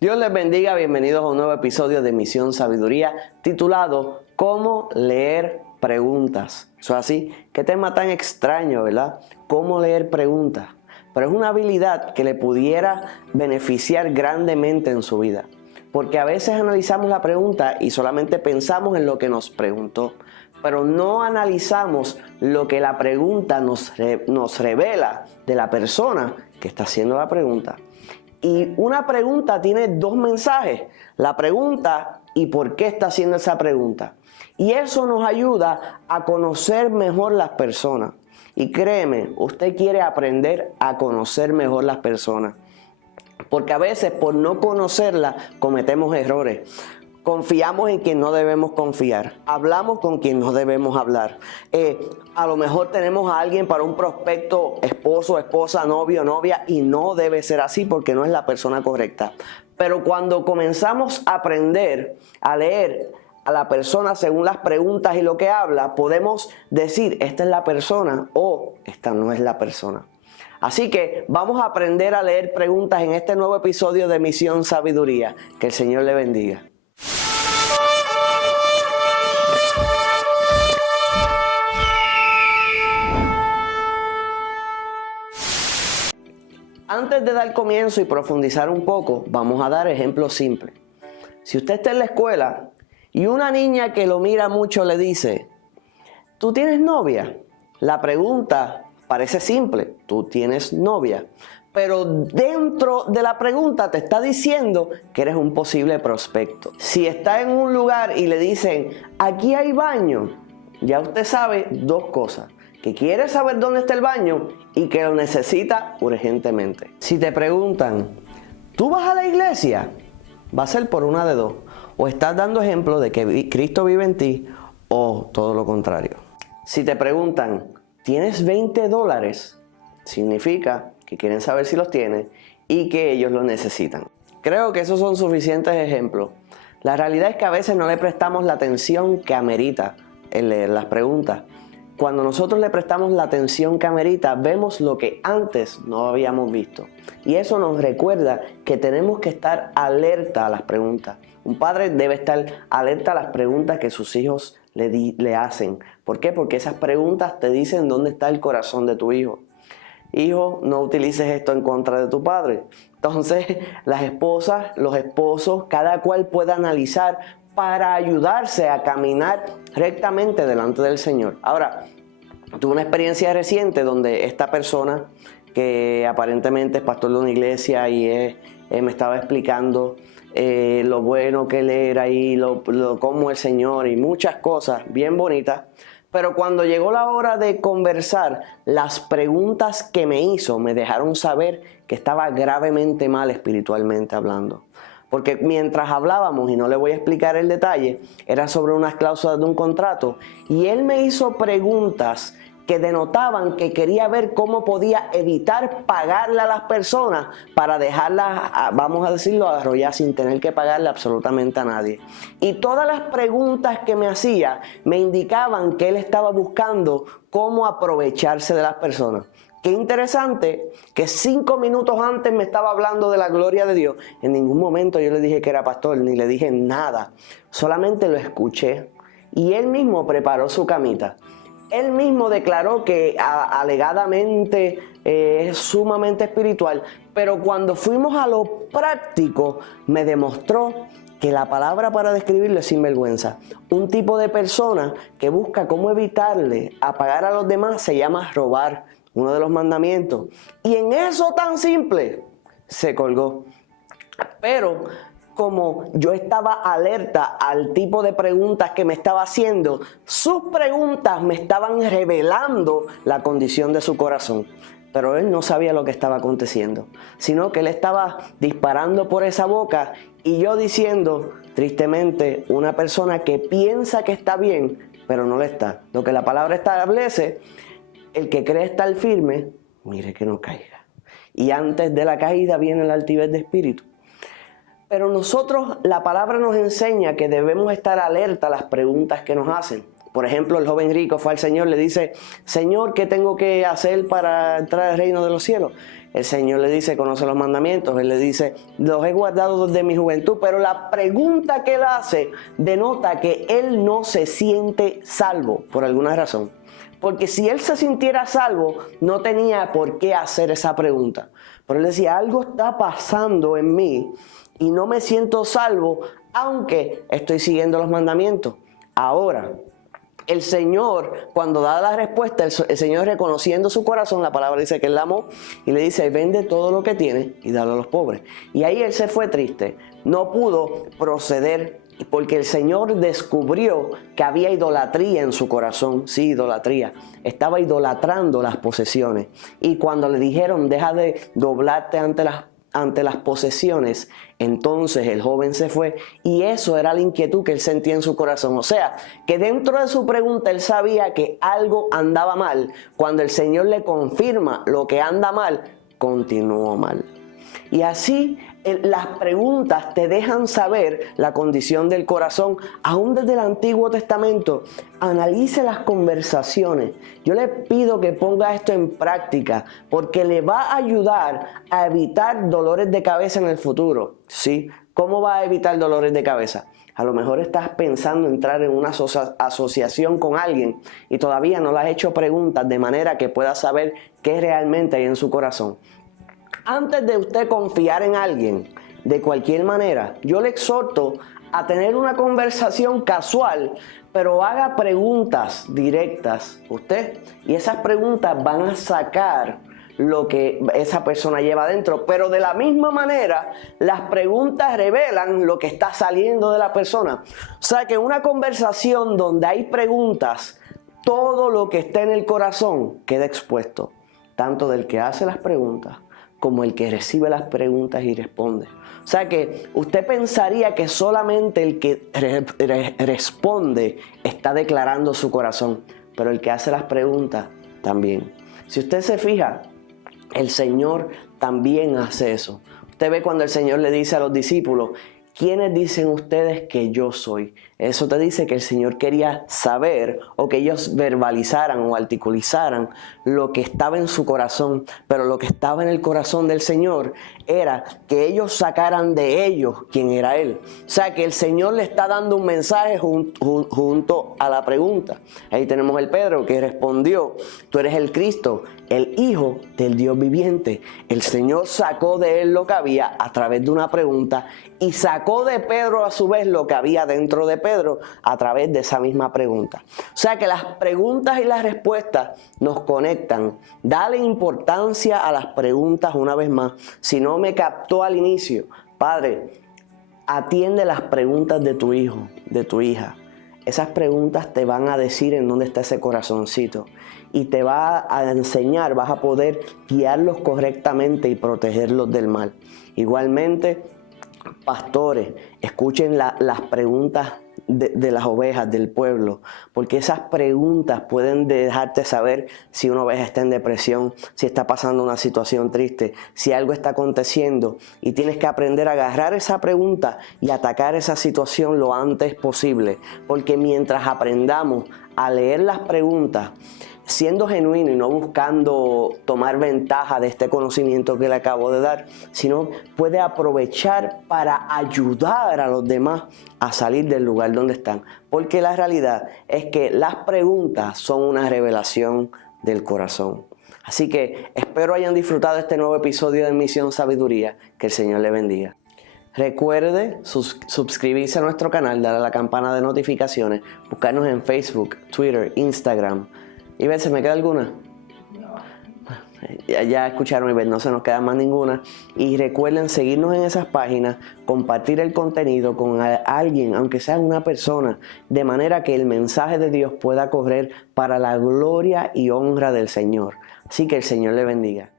Dios les bendiga, bienvenidos a un nuevo episodio de Misión Sabiduría titulado ¿Cómo leer preguntas? Eso es así, qué tema tan extraño, ¿verdad? ¿Cómo leer preguntas? Pero es una habilidad que le pudiera beneficiar grandemente en su vida. Porque a veces analizamos la pregunta y solamente pensamos en lo que nos preguntó, pero no analizamos lo que la pregunta nos revela de la persona que está haciendo la pregunta. Y una pregunta tiene dos mensajes, la pregunta y por qué está haciendo esa pregunta. Y eso nos ayuda a conocer mejor las personas. Y créeme, usted quiere aprender a conocer mejor las personas. Porque a veces por no conocerlas cometemos errores. Confiamos en quien no debemos confiar. Hablamos con quien no debemos hablar. A lo mejor tenemos a alguien para un prospecto, esposo, esposa, novio, novia, y no debe ser así porque no es la persona correcta. Pero cuando comenzamos a aprender a leer a la persona según las preguntas y lo que habla, podemos decir, esta es la persona o esta no es la persona. Así que vamos a aprender a leer preguntas en este nuevo episodio de Misión Sabiduría. Que el Señor le bendiga. Antes de dar comienzo y profundizar un poco, vamos a dar ejemplos simples. Si usted está en la escuela y una niña que lo mira mucho le dice, ¿tú tienes novia? La pregunta parece simple, ¿tú tienes novia? Pero dentro de la pregunta te está diciendo que eres un posible prospecto. Si está en un lugar y le dicen, aquí hay baño, ya usted sabe dos cosas. Que quiere saber dónde está el baño y que lo necesita urgentemente. Si te preguntan, ¿tú vas a la iglesia? Va a ser por una de dos. O estás dando ejemplo de que Cristo vive en ti o todo lo contrario. Si te preguntan, ¿tienes $20? Significa que quieren saber si los tienes y que ellos los necesitan. Creo que esos son suficientes ejemplos. La realidad es que a veces no le prestamos la atención que amerita en leer las preguntas. Cuando nosotros le prestamos la atención que amerita, vemos lo que antes no habíamos visto. Y eso nos recuerda que tenemos que estar alerta a las preguntas. Un padre debe estar alerta a las preguntas que sus hijos le hacen. ¿Por qué? Porque esas preguntas te dicen dónde está el corazón de tu hijo. Hijo, no utilices esto en contra de tu padre. Entonces, las esposas, los esposos, cada cual puede analizar para ayudarse a caminar rectamente delante del Señor. Ahora, tuve una experiencia reciente donde esta persona, que aparentemente es pastor de una iglesia y me estaba explicando lo bueno que él era y cómo el Señor y muchas cosas bien bonitas. Pero cuando llegó la hora de conversar, las preguntas que me hizo me dejaron saber que estaba gravemente mal espiritualmente hablando. Porque mientras hablábamos, y no le voy a explicar el detalle, era sobre unas cláusulas de un contrato, y él me hizo preguntas que denotaban que quería ver cómo podía evitar pagarle a las personas para dejarlas, vamos a decirlo, arrollar sin tener que pagarle absolutamente a nadie. Y todas las preguntas que me hacía me indicaban que él estaba buscando cómo aprovecharse de las personas. Qué interesante que 5 minutos antes me estaba hablando de la gloria de Dios. En ningún momento yo le dije que era pastor, ni le dije nada. Solamente lo escuché. Y él mismo preparó su camita. Él mismo declaró que alegadamente es sumamente espiritual. Pero cuando fuimos a lo práctico, me demostró que la palabra para describirlo es sinvergüenza. Un tipo de persona que busca cómo evitarle a pagar a los demás se llama robar. Uno de los mandamientos. Y en eso tan simple se colgó. Pero como yo estaba alerta al tipo de preguntas que me estaba haciendo, sus preguntas me estaban revelando la condición de su corazón. Pero él no sabía lo que estaba aconteciendo, sino que él estaba disparando por esa boca y yo diciendo, tristemente, una persona que piensa que está bien, pero no lo está. Lo que la palabra establece, el que cree estar firme, mire que no caiga. Y antes de la caída viene la altivez de espíritu. Pero nosotros, la palabra nos enseña que debemos estar alerta a las preguntas que nos hacen. Por ejemplo, el joven rico fue al Señor, le dice, Señor, ¿qué tengo que hacer para entrar al reino de los cielos? el Señor le dice, conoce los mandamientos. Él le dice, los he guardado desde mi juventud. Pero la pregunta que él hace denota que él no se siente salvo por alguna razón. Porque si él se sintiera salvo, no tenía por qué hacer esa pregunta. Pero él decía, algo está pasando en mí y no me siento salvo, aunque estoy siguiendo los mandamientos. Ahora, el Señor, cuando da la respuesta, el Señor reconociendo su corazón, la palabra dice que él la amó y le dice, vende todo lo que tienes y dalo a los pobres. Y ahí él se fue triste, no pudo proceder porque el Señor descubrió que había idolatría en su corazón. Sí, idolatría. Estaba idolatrando las posesiones. Y cuando le dijeron, deja de doblarte ante las posesiones, entonces el joven se fue, y eso era la inquietud que él sentía en su corazón. O sea, que dentro de su pregunta él sabía que algo andaba mal. Cuando el Señor le confirma lo que anda mal, continuó mal. Y así las preguntas te dejan saber la condición del corazón. Aún desde el Antiguo Testamento, analice las conversaciones. Yo le pido que ponga esto en práctica porque le va a ayudar a evitar dolores de cabeza en el futuro. ¿Sí? ¿Cómo va a evitar dolores de cabeza? A lo mejor estás pensando entrar en una asociación con alguien y todavía no le has hecho preguntas de manera que puedas saber qué realmente hay en su corazón. Antes de usted confiar en alguien, de cualquier manera, yo le exhorto a tener una conversación casual, pero haga preguntas directas usted. Y esas preguntas van a sacar lo que esa persona lleva adentro. Pero de la misma manera, las preguntas revelan lo que está saliendo de la persona. O sea que una conversación donde hay preguntas, todo lo que está en el corazón queda expuesto. Tanto del que hace las preguntas como el que recibe las preguntas y responde. O sea que usted pensaría que solamente el que responde está declarando su corazón, pero el que hace las preguntas también. Si usted se fija, el Señor también hace eso. Usted ve cuando el Señor le dice a los discípulos, ¿quiénes dicen ustedes que yo soy? Eso te dice que el Señor quería saber o que ellos verbalizaran o articularan lo que estaba en su corazón. Pero lo que estaba en el corazón del Señor era que ellos sacaran de ellos quién era Él. O sea que el Señor le está dando un mensaje junto a la pregunta. Ahí tenemos el Pedro que respondió, tú eres el Cristo, el Hijo del Dios viviente. El Señor sacó de él lo que había a través de una pregunta y sacó de Pedro a su vez lo que había dentro de Pedro a través de esa misma pregunta. O sea que las preguntas y las respuestas nos conectan. Dale importancia a las preguntas una vez más. Si no me captó al inicio, Padre, atiende las preguntas de tu hijo, de tu hija. Esas preguntas te van a decir en dónde está ese corazoncito y te va a enseñar, vas a poder guiarlos correctamente y protegerlos del mal. Igualmente, pastores, escuchen las preguntas de las ovejas del pueblo, porque esas preguntas pueden dejarte saber si una oveja está en depresión, si está pasando una situación triste, si algo está aconteciendo, y tienes que aprender a agarrar esa pregunta y atacar esa situación lo antes posible, porque mientras aprendamos a leer las preguntas siendo genuino y no buscando tomar ventaja de este conocimiento que le acabo de dar, sino puede aprovechar para ayudar a los demás a salir del lugar donde están. Porque la realidad es que las preguntas son una revelación del corazón. Así que espero hayan disfrutado este nuevo episodio de Misión Sabiduría. Que el Señor le bendiga. Recuerde suscribirse a nuestro canal, darle a la campana de notificaciones, buscarnos en Facebook, Twitter, Instagram. ¿Y ves, se me queda alguna? No. Ya escucharon, y ves, no se nos queda más ninguna. Y recuerden seguirnos en esas páginas, compartir el contenido con alguien, aunque sea una persona, de manera que el mensaje de Dios pueda correr para la gloria y honra del Señor. Así que el Señor le bendiga.